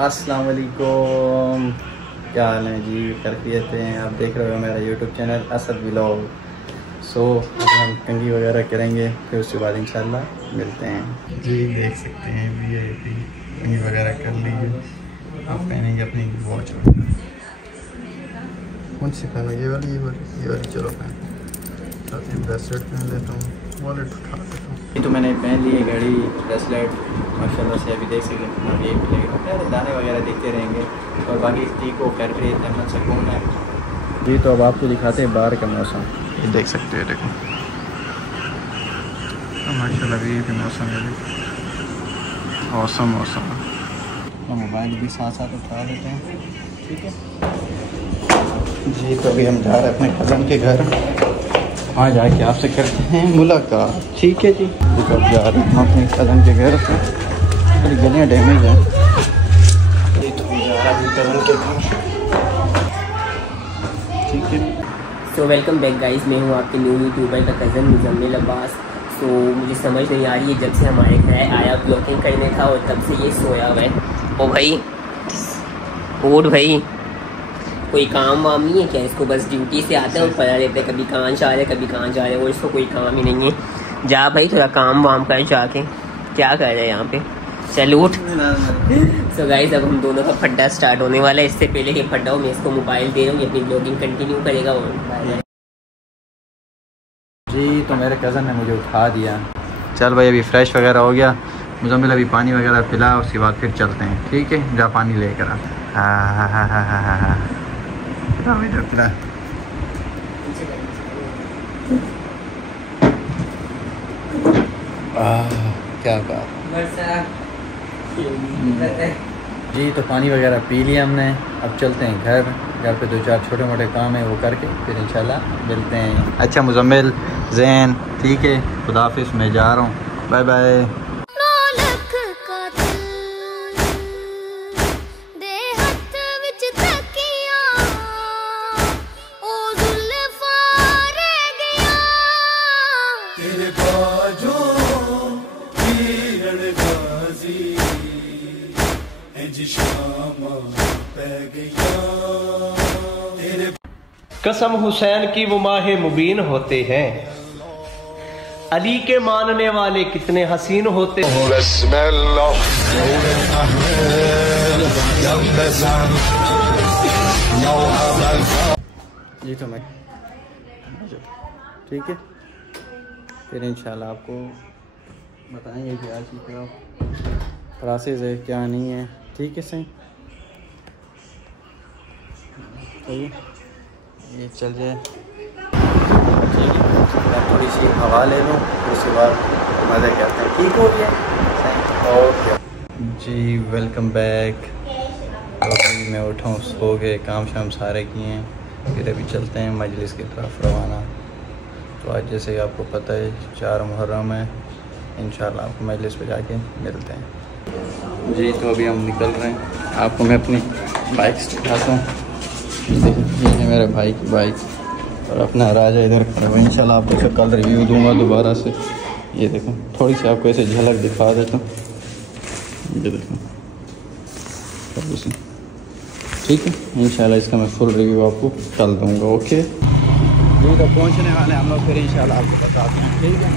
السلام علیکم، کیا حال ہے جی؟ خیریت ہیں؟ آپ دیکھ رہے ہو میرا یوٹیوب چینل اسد ولاگ۔ ہم کنگھی وغیرہ کریں گے، پھر اس کے بعد انشاءاللہ ملتے ہیں جی۔ دیکھ سکتے ہیں VIP کنگھی وغیرہ کر لیجیے۔ آپ پہنیں گے اپنی واچ کون سی پہنیں؟ یہ والی چلو پہن بریسلیٹ پہن لیتا ہوں، والیٹ اٹھا لیتا ہوں۔ تو میں نے پہن لی ہے گھڑی، بریسلیٹ ماشاء اللہ سے۔ ابھی دیکھ سکتے ہیں یہ ملے گا، دانے وغیرہ دیکھتے رہیں گے اور باقی ٹھیک ہو کر کے اطمینان سکون ہے جی۔ تو اب آپ کو دکھاتے ہیں باہر کا موسم، یہ دیکھ سکتے ہیں، دیکھو ماشاء اللہ بھی یہ موسم ہے، موسم اور موبائل بھی ساتھ ساتھ اٹھا لیتے ہیں، ٹھیک ہے جی۔ تو ابھی ہم جا رہے ہیں اپنے کزن کے گھر، وہاں جا کے آپ سے کرتے ہیں ملاقات، ٹھیک ہے جی۔ اب جا رہے ہیں اپنے کزن کے گھر سے، میری گلیاں ڈیمیج ہیں تو جا رہا ہے کزن کے گھر، ٹھیک ہے۔ سو ویلکم بیک گائز، میں ہوں آپ کے نیو یوٹیوبر کا کزن مزمل عباس۔ تو مجھے سمجھ نہیں آ رہی ہے، جب سے ہمارے گھر آیا بلاکنگ کرنے تھا اور تب سے یہ سویا ہوا ہے۔ او بھائی اٹھ بھائی، کوئی کام وام نہیں ہے کیا اس کو؟ بس ڈیوٹی سے آتے ہیں اور پڑا رہتے ہیں، کبھی کہاں جا رہے کبھی کہاں جا رہے، اور اس کو کوئی کام ہی نہیں ہے۔ جا بھائی تھوڑا کام وام کر، جا کے کیا کر رہے ہیں یہاں پہ؟ سیلوٹ۔ سو گائز اب ہم دونوں کا پھڈا سٹارٹ ہونے والا ہے۔ اس سے پہلے کہ پھڈا ہو، میں اس کو موبائل دے رہا ہوں، یہ اپنی بلاگنگ کنٹینیو کرے گا جی۔ تو میرے کزن نے مجھے اٹھا دیا، چل بھائی ابھی فریش وغیرہ ہو گیا، مزمل ابھی پانی وغیرہ پلا، اس کے بعد پھر چلتے ہیں، ٹھیک ہے؟ جا پانی لے کر کیا بات جی۔ تو پانی وغیرہ پی لیا ہم نے، اب چلتے ہیں گھر پہ، دو چار چھوٹے موٹے کام ہیں وہ کر کے پھر انشاءاللہ ملتے ہیں۔ اچھا مزمل، زین، ٹھیک ہے، خدا حافظ، میں جا رہا ہوں، بائے بائے۔ قسم حسین کی وہ ماہ مبین ہوتے ہیں، علی کے ماننے والے کتنے حسین ہوتے ہیں۔ بسم اللہ جی۔ تو میں ٹھیک ہے، پھر انشاءاللہ آپ کو بتائیں گے کہ آج کی کیا پروسیس ہے، کیا نہیں ہے، ٹھیک ہے؟ صحیح یہ چل جائے، ٹھیک ہے؟ میں تھوڑی سی ہوا لے لوں، اس کے بعد مزے کرتے ہیں، ٹھیک ہو گیا؟ اوکے جی، ویلکم بیک۔ ابھی میں اٹھا ہوں، سو گئے، کام شام سارے کیے ہیں، پھر ابھی چلتے ہیں مجلس کی طرف روانہ۔ تو آج جیسے کہ آپ کو پتہ ہے 4 محرم ہے، انشاءاللہ آپ کو مجلس پہ جا کے ملتے ہیں جی۔ تو ابھی ہم نکل رہے ہیں، آپ کو میں اپنی بائک سے دکھاتا ہوں، یہ ہے میرے بھائی کی بائک، اور اپنا راجہ ادھر کھڑا ہوا ہے۔ انشاءاللہ آپ کو کل ریویو دوں گا دوبارہ سے۔ یہ دیکھو، تھوڑی سی آپ کو ایسے جھلک دکھا دیتا ہوں، یہ دیکھو تھوڑی سی، ٹھیک ہے؟ انشاءاللہ اس کا میں فل ریویو آپ کو کل دوں گا، اوکے جی۔ تو پہنچنے والے ہم لوگ، پھر انشاءاللہ آپ کو بتاتے ہیں، ٹھیک ہے؟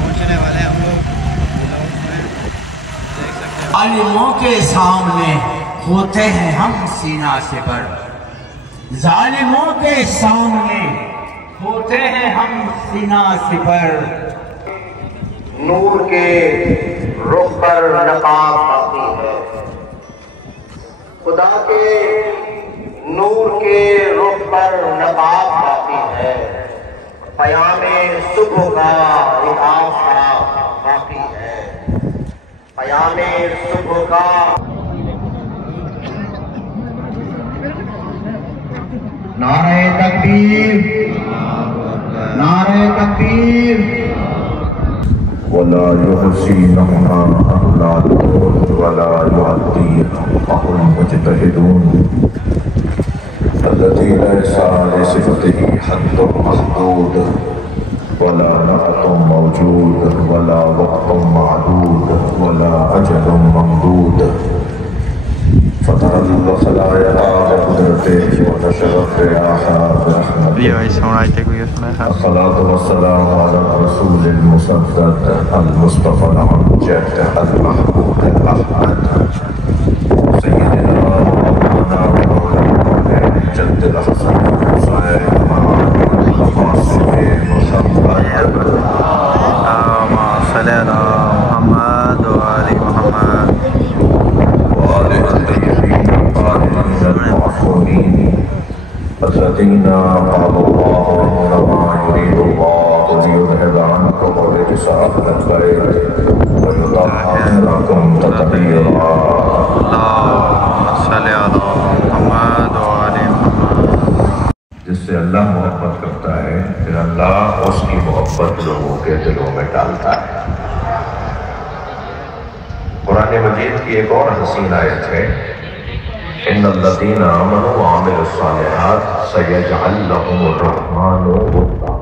پہنچنے والے ہم لوگ، ظالموں کے سامنے ہوتے ہیں ہم سینہ سپر، ظالموں کے سامنے ہوتے ہیں ہم سینہ سپر، نور کے رخ پر نقاب باقی ہے، خدا کے نور کے رخ پر نقاب باقی ہے، پیام صبح کا ایک آفا باقی ہے، پیام صبح کا۔ نعرہ تکبیر، نعرہ تکبیر۔ ولا يحصينها أولاد ولا يعطيها المجتهدون الذي ليس لصفته حد محدود ولا نعت موجود ولا وقت معدود ولا أجل ممدود فطر الخلايا بقدرته ونشر الرياح برحمته الصلاة والسلام على الرسول المسدد المصطفى الأمجد المحبوب الأحمد سيدنا ومولانا ومولانا جد الحسن الحسين القاسم محمد اللهم صل على محمد وآل محمد وآله الطيبين الطاهرين المعصومين الذين قال الله إنما يريد الله ليذهب عنكم الرجس أهل البيت ويطهركم تطهيرا اللهم صل على محمد وآل محمد. جس سے اللہ محبت کرتا ہے پھر اللہ اس کی محبت لوگوں کے دلوں میں ڈالتا ہے. قرآن مجید کی ایک اور حسین آیت ہے ان الذین آمنوا وعملوا الصالحات سیجعل لهم الرحمن ودا.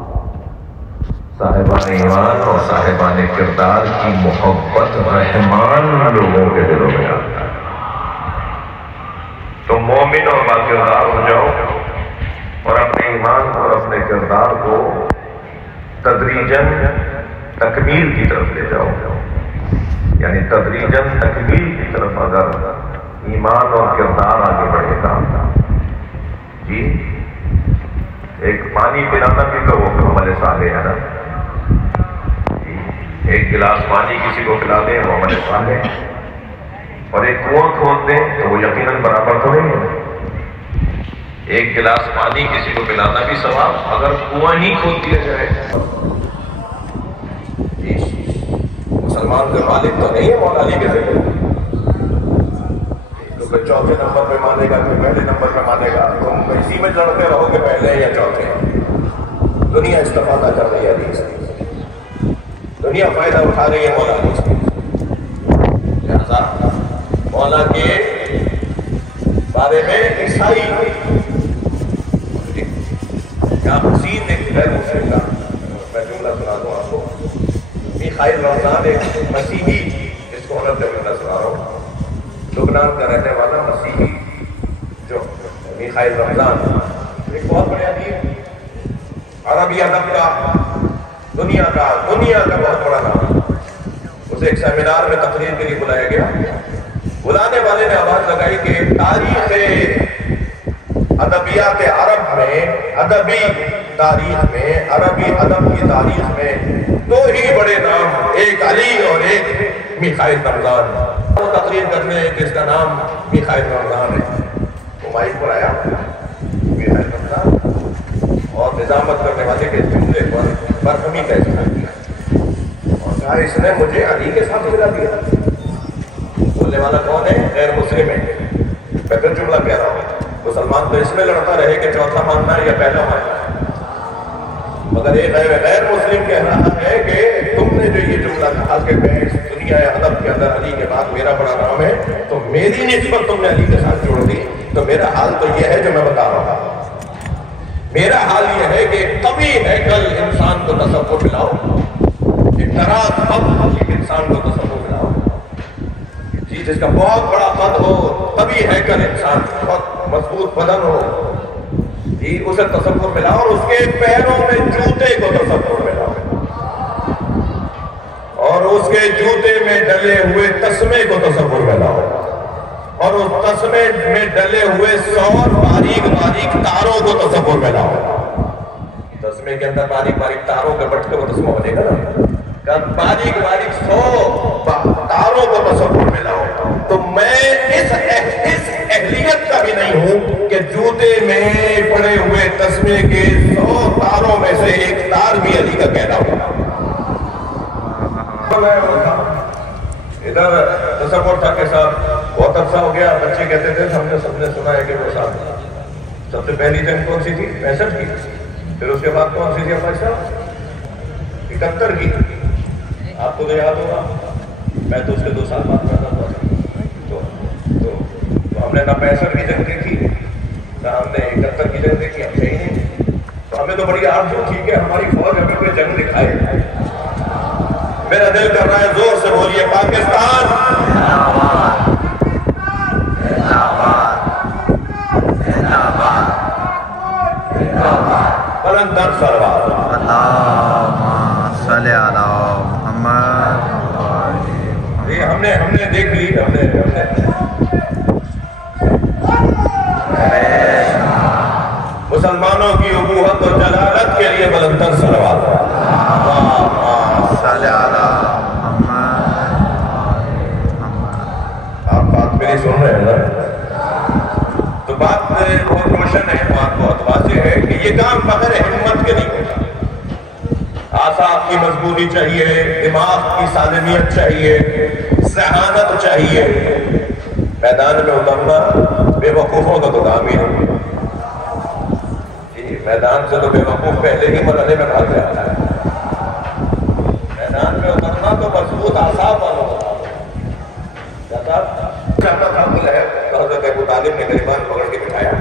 صاحبان ایمان اور صاحبان کردار کی محبت رحمان لوگوں کے دلوں میں ڈالتا ہے. تم مومن اور باکردار ہو جاؤ اور اپنے ایمان اور اپنے کردار کو تدریجاً تکمیل کی طرف لے جاؤ. یعنی تدریجاً تکمیل کی طرف اگر ایمان اور کردار آگے بڑھے گا. جی ایک پانی پلانا بھی تو وہ عمل صالح ہے نا. ایک گلاس پانی کسی کو پلا دیں وہ عمل صالح، اور ایک کنواں کھود دیں تو وہ یقیناً برابر تو نہیں ہے. ایک گلاس پانی کسی کو پلانا بھی ثواب، اگر کنواں ہی کھود دیا جائے. مسلمان کا مالک تو نہیں ہے مولا علی کے ذریعے. کوئی چوتھے نمبر پہ مانے گا، کوئی پہلے نمبر پہ مانے گا. تم اسی میں لڑتے رہو گے پہلے یا چوتھے. دنیا استفادہ کر رہی ہے علی سے، دنیا فائدہ اٹھا رہی ہے مولا علی سے. لہذا مولا کے بارے میں عیسائی کیا حسین ایک غیر مسلم کا میں جملہ سنا دوں آپ کو. میخائیل رمضان ایک مسیحی اسکالر کا جملہ سنا رہا ہوں. لبنان کا رہنے والا مسیحی جو میخائیل رمضان ایک بہت بڑے ادیب، عربی ادب کا دنیا کا بہت بڑا نام. اسے ایک سیمینار میں تقریر کے لیے بلایا گیا. بلانے والے نے آواز لگائی کہ تاریخ ادبیات عرب میں، ادبی تاریخ میں، عربی ادب کی تاریخ میں دو ہی بڑے نام، ایک علی اور ایک میخائیل رمضان. وہ تقریر کرنے جس کا نام میخائیل رمضان ہے، وہ مائک پر آیا میخائیل رمضان اور نظامت کرنے والے کے جملے پر برہمی کا اظہار کیا اور کہا اس نے مجھے علی کے ساتھ ملا دیا. بولنے والا کون ہے؟ غیر مسلم ہے. میں پھر جملہ کہہ رہا ہوں، مسلمان تو اس میں لڑتا رہے کہ چوتھا ماننا ہے یا پہلا ماننا ہے، مگر ایک غیر مسلم کہہ رہا ہے کہ تم نے جو یہ جملہ کہا کہ میں اس دنیا ادب کے اندر علی کے بعد میرا بڑا نام ہے، تو میری نسبت تم نے علی کے ساتھ جوڑ دی. تو میرا حال تو یہ ہے جو میں بتا رہا ہوں. میرا حال یہ ہے کہ کبھی ہے کل انسان کو تصور ملاؤ، ایک طرح انسان کو تصور ملاؤ جی، جس کا بہت بڑا قد ہو، تبھی ہے کل انسان بہت مضبوط بدن ہو جی، اسے تصور ملاؤ اور اس کے پیروں میں جوتے کو تصور ملاؤ اور اس کے جوتے میں ڈلے ہوئے تسمے کو تصور ملاؤ اور اس تسمے میں ڈلے ہوئے 100 باریک باریک تاروں کو تصور ملاؤ. تسمے کے اندر باریک باریک تاروں کے بٹ کے وہ تسمہ بنے گا نا. باریک باریک 100 تاروں کو تصور ملاؤ. تو میں اس اہلیت کا بھی نہیں ہوں کہ جوتے میں پڑے ہوئے تسمے کے 100 تاروں میں سے ایک تار بھی علی کا کہنا ہوگا. ادھر تصور تھا کہ صاحب بہت عرصہ ہو گیا، بچے کہتے تھے ہم نے سب نے سنا ہے کہ وہ صاحب سب سے پہلی جنگ کون سی تھی؟ 65 کی. پھر اس کے بعد کون سی تھی ہمارے صاحب؟ 71 کی. آپ کو تو یاد ہوگا، میں تو اس کے 2 سال بعد پیدا ہوا تھا. تو ہم نے نہ 65 کی جنگ دیکھی نہ ہم نے 71 کی جنگ دیکھی. ہم صحیح نہیں. تو ہم ہمیں تو بڑی آرزو تھی کہ ہماری فوج ہمیں کوئی جنگ دکھائے. میرا دل کر رہا ہے زور سے بولیے پاکستان بلندر سروار. اللہم صلی علی محمد. ہم نے دیکھ لی ہم نے مسلمانوں کی ابوت اور جلالت کے لیے بلندر سروار. صلی علی محمد. آپ بات میری سن رہے ہیں نا؟ تو بات بہت روشن ہے, بات بہت واضح ہے کہ یہ کام بغیر ہمت کے نہیں ہوتا. اعصاب کی مضبوطی چاہیے, دماغ کی سالمیت چاہیے, ذہانت چاہیے. میدان میں اترنا بے وقوفوں کا تو کام ہی نہیں. میدان سے تو بے وقوف پہلے ہی مرحلے میں بھاگ جاتا ہے. میدان میں اترنا تو مضبوط اعصاب والوں کا حضرت ابو طالب نے گریبان پکڑ کے بٹھایا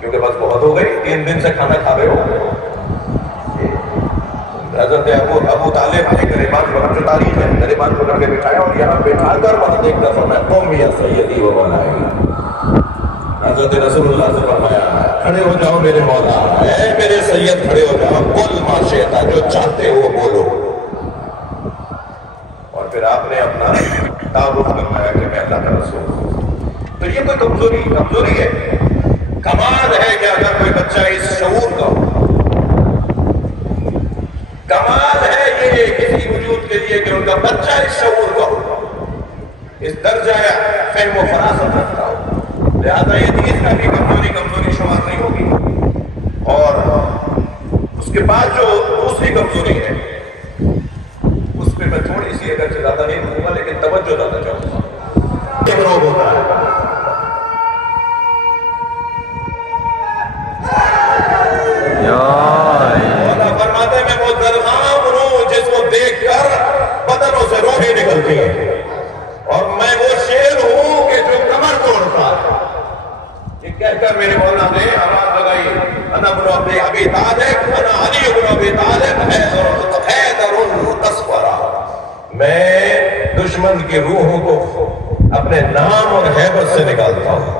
کیونکہ بس بہت ہو گئی, 3 دن سے کھانا کھا رہے ہو. حضرت ابو طالب نے گریبان پکڑ جو تاریخ ہے گریبان پکڑ کے بٹھایا اور یہاں بٹھا کر وہاں ایک دفعہ میں قوم یا سیدی و مولائی. حضرت رسول اللہ سے فرمایا کھڑے ہو جاؤ میرے مولا, اے میرے سید کھڑے ہو جاؤ, قل ما شئت, جو چاہتے ہو بولو. اور پھر آپ نے اپنا تعارف کروایا کہ میں اللہ کا رسول ہوں. تو یہ کوئی کمزوری ہے؟ کمال ہے کہ اگر کوئی بچہ اس شعور کا ہو. کمال ہے یہ کسی وجود کے لیے کہ ان کا بچہ اس شعور کا ہو, اس درجہ فہم و فراست رکھتا ہو. لہذا یہ چیز کا بھی کمزوری شمار نہیں ہوگی. اور اس کے بعد جو دوسری کمزوری ہے اس پہ میں تھوڑی سی اگر زیادہ نہیں بولوں گا لیکن توجہ زیادہ چاہوں گا. روگ ہوتا ہے فرماتے میں وہ درغام ہوں جس کو دیکھ کر بدنوں سے روحیں نکلتی ہیں, اور میں وہ شیر ہوں کہ جو کمر توڑتا ہے. یہ کہہ کر میرے مولا نے آواز لگائی انا ابن ابی طالب, انا علی ابن ابی طالب, حیدر تصورا. میں دشمن کی روحوں کو اپنے نام اور ہیبت سے نکالتا ہوں.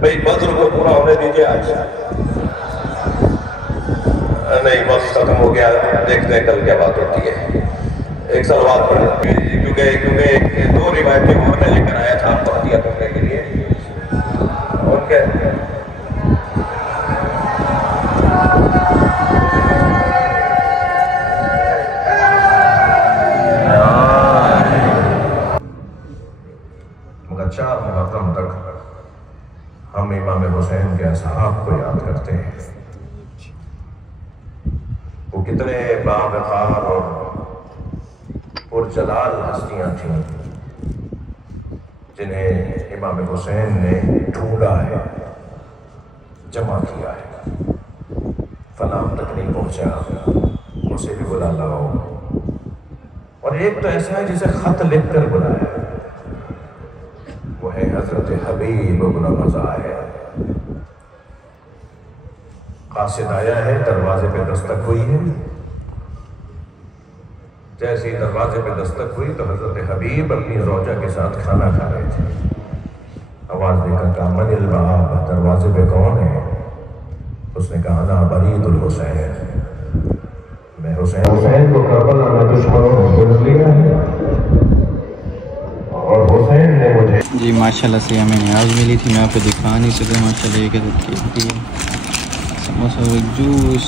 بھئی بدر کو پورا ہونے دیجئے آج. نہیں بس ختم ہو گیا, دیکھتے ہیں کل کیا بات ہوتی ہے. ایک سلوات پڑھ کیونکہ 2 روایتیں اور میں لے کر آیا تھا آپ کو عطیہ کرنے کے لیے. اور کیا مگر 4 محرم تک ہم امام حسین کے اصحاب کو یاد کرتے ہیں. وہ کتنے باوقار اور پرجلال ہستیاں تھیں جنہیں امام حسین نے ڈھونڈا ہے, جمع کیا ہے. فلاں تک نہیں پہنچا, اسے بھی بلا لاؤ. اور ایک تو ایسا ہے جسے خط لکھ کر بلایا, وہ ہے حضرت حبیب ابن مزاحم. قاصد آیا ہے, دروازے پہ دستک ہوئی ہے. جیسے ہی دروازے پہ دستک ہوئی تو حضرت حبیب اپنی روجہ کے ساتھ کھانا کھا رہے تھے. آواز دے کر کہا من الباب, دروازے پہ کون ہے؟ اس نے کہا انا برید الحسین, میں حسین کو کربلا میں دشمنوں نے گرفت لیا ہے اور حسین نے مجھے. جی ماشاءاللہ سے ہمیں نیاز ملی تھی, میں آپ کو دکھا نہیں سکتا. ماشاءاللہ یہ کہ سموسہ و جوس.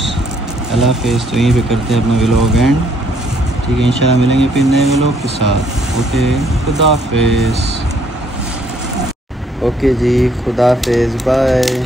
اللہ حافظ. تو یہیں پہ کرتے ہیں اپنا ولاگ اینڈ. ٹھیک ہے, انشاءاللہ ملیں گے پھر نئے ولاگ کے ساتھ. اوکے, خدا حافظ. اوکے جی, خدا حافظ, بائے.